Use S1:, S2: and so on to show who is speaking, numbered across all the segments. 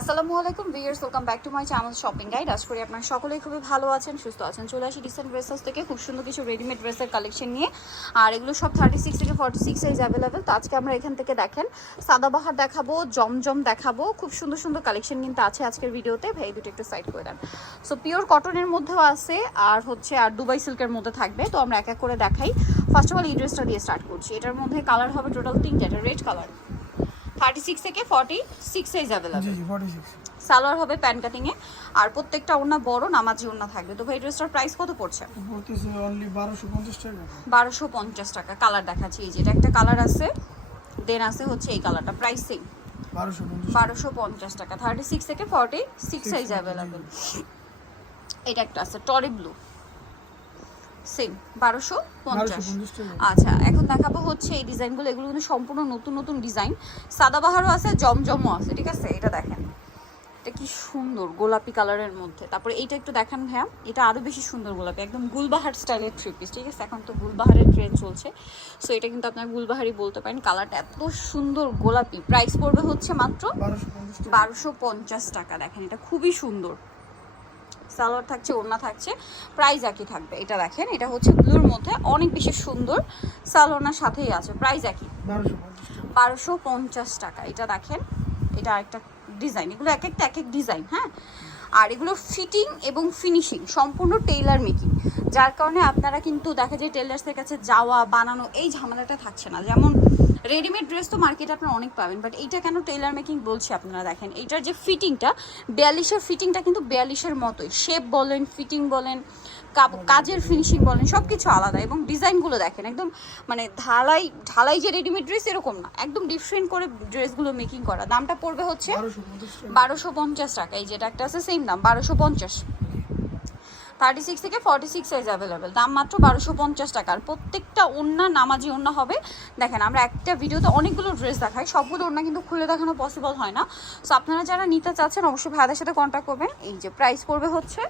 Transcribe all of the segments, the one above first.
S1: আসসালামু আলাইকুম viewers welcome back to my channel shopping guide আশা করি আপনারা সকলেই খুবই ভালো আছেন, সুস্থ আছেন। চলে আসি ডিসেন্ট ড্রেসেস থেকে, খুব সুন্দর কিছু রেডিমেড ড্রেসের কালেকশন নিয়ে। আর এগুলো সব থার্টি সিক্স থেকে ফর্টি সিক্স সাইজ অ্যাভেলেবেল তো আজকে আমরা এখান থেকে দেখেন, সাদাবাহার দেখাবো, জমজম দেখাবো। খুব সুন্দর সুন্দর কালেকশন কিন্তু আছে আজকের ভিডিওতে ভাই দুটো একটু সাইড করে দেন। সো পিওর কটনের মধ্যেও আছে, আর হচ্ছে, আর দুবাই সিল্কের মধ্যে থাকবে। তো আমরা এক এক করে দেখাই। ফার্স্ট অফ অল এই ড্রেসটা দিয়ে স্টার্ট করছি। এটার মধ্যে কালার হবে টোটাল তিনটা, এটা রেড কালার থার্টি সিক্স থেকে forty six size available salwar হবে প্যান কাটিং এ আর প্রত্যেকটা ওড়না বড় নামাজি ওড়না থাকবে। তো ভাই ড্রেসটার প্রাইস কত পড়ছে?
S2: বারোশো পঞ্চাশ টাকা।
S1: কালার দেখাচ্ছি এই যে এটা একটা কালার আছে। দেন আছে হচ্ছে এই কালারটা প্রাইস সেম
S2: বারোশো পঞ্চাশ
S1: টাকা। থার্টি সিক্স থেকে ফর্টি সিক্স সাইজ অ্যাভেলেবেল এটা একটা আছে টরি ব্লু সেম বারোশো পঞ্চাশ। আচ্ছা এখন দেখাবো হচ্ছে এই ডিজাইনগুলো। এগুলো কিন্তু সম্পূর্ণ নতুন নতুন ডিজাইন। সাদাবাহারও আছে জমজমও আছে ঠিক আছে? এটা দেখেন। এটা কি সুন্দর গোলাপি কালারের মধ্যে। তারপরে এইটা একটু দেখান ভাইয়া। এটা আরও বেশি সুন্দর গোলাপি একদম গুলবাহার স্টাইলের থ্রি পিস ঠিক আছে? এখন তো গুলবাহারের ট্রেন্ড চলছে। সো এটা কিন্তু আপনার গুলবাহারি বলতে পারেন। কালারটা এত সুন্দর গোলাপি। প্রাইস পড়বে হচ্ছে মাত্র
S2: বারোশো পঞ্চাশ টাকা।
S1: দেখেন এটা খুবই সুন্দর। সালোয়ার থাকছে, ওড়না থাকছে প্রাইস একই থাকবে। এটা দেখেন, এটা হচ্ছে ব্লুর মধ্যে, অনেক বেশি সুন্দর সালোনার সাথেই আছে প্রাইস একই।
S2: বারোশো পঞ্চাশ টাকা,
S1: এটা দেখেন, এটা আরেকটা ডিজাইন এগুলো এক একটা, এক এক ডিজাইন হ্যাঁ? আর এগুলো ফিটিং এবং ফিনিশিং সম্পূর্ণ টেইলার মেকিং যার কারণে আপনারা কিন্তু দেখা যায় টেলার্সের কাছে যাওয়া বানানো এই ঝামেলাটা থাকছে না। যেমন রেডিমেড ড্রেস তো মার্কেটে আপনারা অনেক পাবেন বাট এইটা কেন টেলার মেকিং বলছি আপনারা দেখেন? এইটার যে ফিটিংটা বিয়াল্লিশের ফিটিংটা কিন্তু বিয়াল্লিশের মতোই। শেপ বলেন ফিটিং বলেন কাজের ফিনিশিং বলেন সব কিছু আলাদা এবং ডিজাইনগুলো দেখেন একদম মানে ঢালাই ঢালাই যে রেডিমেড ড্রেস এরকম না একদম ডিফারেন্ট করে ড্রেসগুলো মেকিং করা। দামটা পড়বে হচ্ছে
S2: বারোশো পঞ্চাশ টাকা।
S1: বারোশো পঞ্চাশ টাকা এই যেটা একটা আছে সেম দাম বারোশো পঞ্চাশ। থার্টি সিক্স থেকে ফর্টি সিক্স সাইজ অ্যাভেলেবেল দাম মাত্র বারোশো পঞ্চাশ টাকার প্রত্যেকটা ওনা নামাজি ওনা হবে। দেখেন আমরা একটা ভিডিওতে অনেকগুলো ড্রেস দেখাই। সবগুলো ওনা কিন্তু খুলে দেখানো পসিবল হয় না। সো আপনারা যারা নিতে চাচ্ছেন অবশ্যই ভাইদের সাথে কন্ট্যাক্ট করবেন। এই যে প্রাইস পড়বে হচ্ছে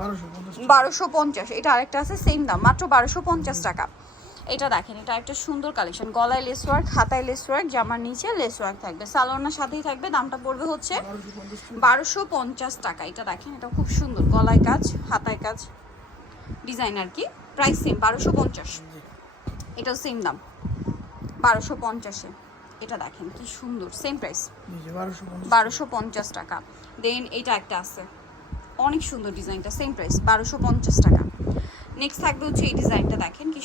S2: বারোশো পঞ্চাশ
S1: বারোশো পঞ্চাশ। এটা আরেকটা আছে সেম দাম। মাত্র বারোশো পঞ্চাশ টাকা। এটা দেখেন এটা একটা সুন্দর কালেকশন গলায় লেস ওয়ার্ক হাতায় লেস ওয়ার্ক জামার নিচে লেস ওয়ার্ক থাকবে। সালোয়ার সাথেই থাকবে দামটা পড়বে হচ্ছে
S2: বারোশো পঞ্চাশ টাকা।
S1: এটা দেখেন এটা খুব সুন্দর। গলায় কাজ হাতায় কাজ ডিজাইন আর কি। প্রাইস সেম বারোশো পঞ্চাশ। এটাও সেম দাম বারোশো পঞ্চাশে এটা দেখেন কি সুন্দর সেম প্রাইস
S2: বারোশো পঞ্চাশ।
S1: টাকা। দেন এটা একটা আছে অনেক সুন্দর ডিজাইনটা সেম প্রাইস বারোশো পঞ্চাশ টাকা। নেক্সট থাকবে হচ্ছে এই ডিজাইনটা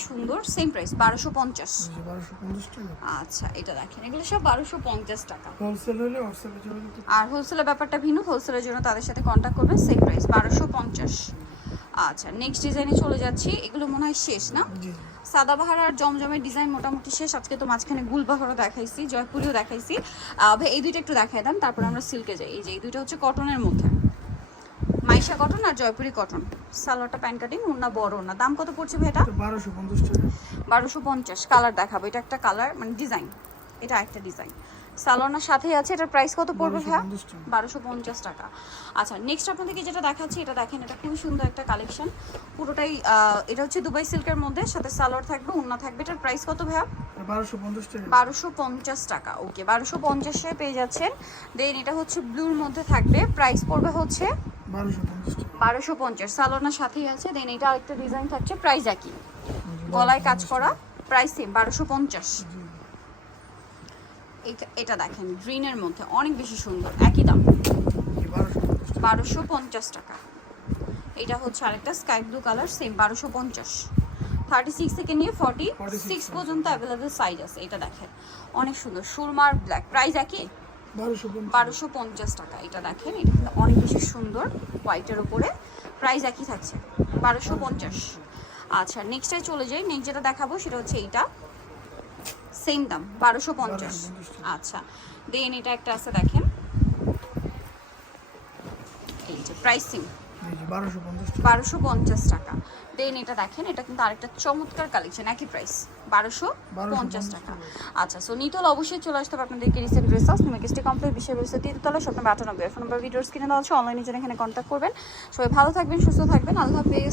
S1: সুন্দর সেম প্রাইস বারোশো পঞ্চাশ। আচ্ছা এটা দেখেন এগুলো সব বারোশো পঞ্চাশ টাকা। আর হোলসেলের ব্যাপারটা ভিন্ন হোলসেলের জন্য তাদের সাথে কন্ট্যাক্ট করবেন সেম প্রাইস বারোশো পঞ্চাশ। আচ্ছা নেক্সট ডিজাইনে চলে যাচ্ছি এগুলো মনে হয় শেষ না? সাদাবাহার আর জমজমের ডিজাইন মোটামুটি শেষ আজকে তো মাঝখানে গুলবাহারও দেখাইছি জয়পুরিও দেখাইছি। ভাই এই দুইটা একটু দেখাই দেন তারপর আমরা সিল্কে যাই। এই যে এই দুইটা হচ্ছে কটনের মধ্যে। মাইশা কটন আর জয়পুরি কটন সালোয়ারটা প্যান কাটিং ওনা বড় না দাম কত পড়ছে ভাই এটা?
S2: বারোশো পঞ্চাশ টাকা।
S1: বারোশো পঞ্চাশ। কালার দেখাবো। এটা একটা কালার মানে ডিজাইন। এটা একটা ডিজাইন। সালোয়ার সাথেই আছে। এটার প্রাইস কত পড়বে ভাইয়া
S2: টাকা।
S1: বারোশো পঞ্চাশ টাকা। আচ্ছা নেক্সট আপনাদেরকে যেটা দেখাচ্ছি এটা দেখেন এটা খুবই সুন্দর একটা কালেকশন পুরোটাই এটা হচ্ছে দুবাই সিল্কের মধ্যে। সাথে সালোয়ার থাকবে ওন্না থাকবে। এটার প্রাইস কত ভাইয়া?
S2: বারোশো পঞ্চাশ টাকা।
S1: ওকে বারোশো পঞ্চাশে পেয়ে যাচ্ছেন। দেন এটা হচ্ছে ব্লুর মধ্যে থাকবে। প্রাইস পড়বে হচ্ছে
S2: বারোশো পঞ্চাশ।
S1: সালোয়ার সাথেই আছে দেন এটা আরেকটা ডিজাইন থাকছে প্রাইস একই। গলায় কাজ করা প্রাইস সেম বারোশো পঞ্চাশ। এটা এটা দেখেন গ্রিনের মধ্যে অনেক বেশি সুন্দর একই দাম।
S2: বারোশো পঞ্চাশ টাকা।
S1: এটা হচ্ছে আরেকটা স্কাই ব্লু কালার সেম বারোশো পঞ্চাশ। থার্টি সিক্স থেকে নিয়ে ফর্টি
S2: 46
S1: সিক্স পর্যন্ত অ্যাভেলেবেল সাইজ আছে এটা দেখেন। অনেক সুন্দর সুরমার ব্ল্যাক প্রাইস একই?
S2: বারোশো পঞ্চাশ
S1: টাকা। এটা দেখেন এটা কিন্তু অনেক বেশি সুন্দর হোয়াইটের উপরে। প্রাইস একই থাকছে বারোশো পঞ্চাশ। আচ্ছা নেক্সটে চলে যাই নেক্সট যেটা দেখাবো সেটা হচ্ছে এইটা। সেম দাম বারোশো পঞ্চাশ।
S2: 1250
S1: আচ্ছা দেন এটা একটা আছে দেখেন। এই যে প্রাইসিং
S2: বারোশো পঞ্চাশ টাকা।
S1: দেন এটা দেখেন এটা কিন্তু আরেকটা চমৎকার কালেকশন একই প্রাইস বারোশো পঞ্চাশ
S2: 1250 টাকা।
S1: আচ্ছা সো নিতল অবশ্যই চলে আসতে হবে আপনাদেরকে রিসেন্ট ড্রেস হাউস নিমেকিস্টি কমপ্লিট বিষয়বস্তু তিনতলা স্বপ্ন আটানব্বই ফোন নাম্বার ভিডিওস কিনে দেওয়া হচ্ছে অনলাইনে জন্য এখানে কন্ট্যাক্ট করবেন। সবাই ভালো থাকবেন সুস্থ থাকবেন। আল্লাহ হাফেজ।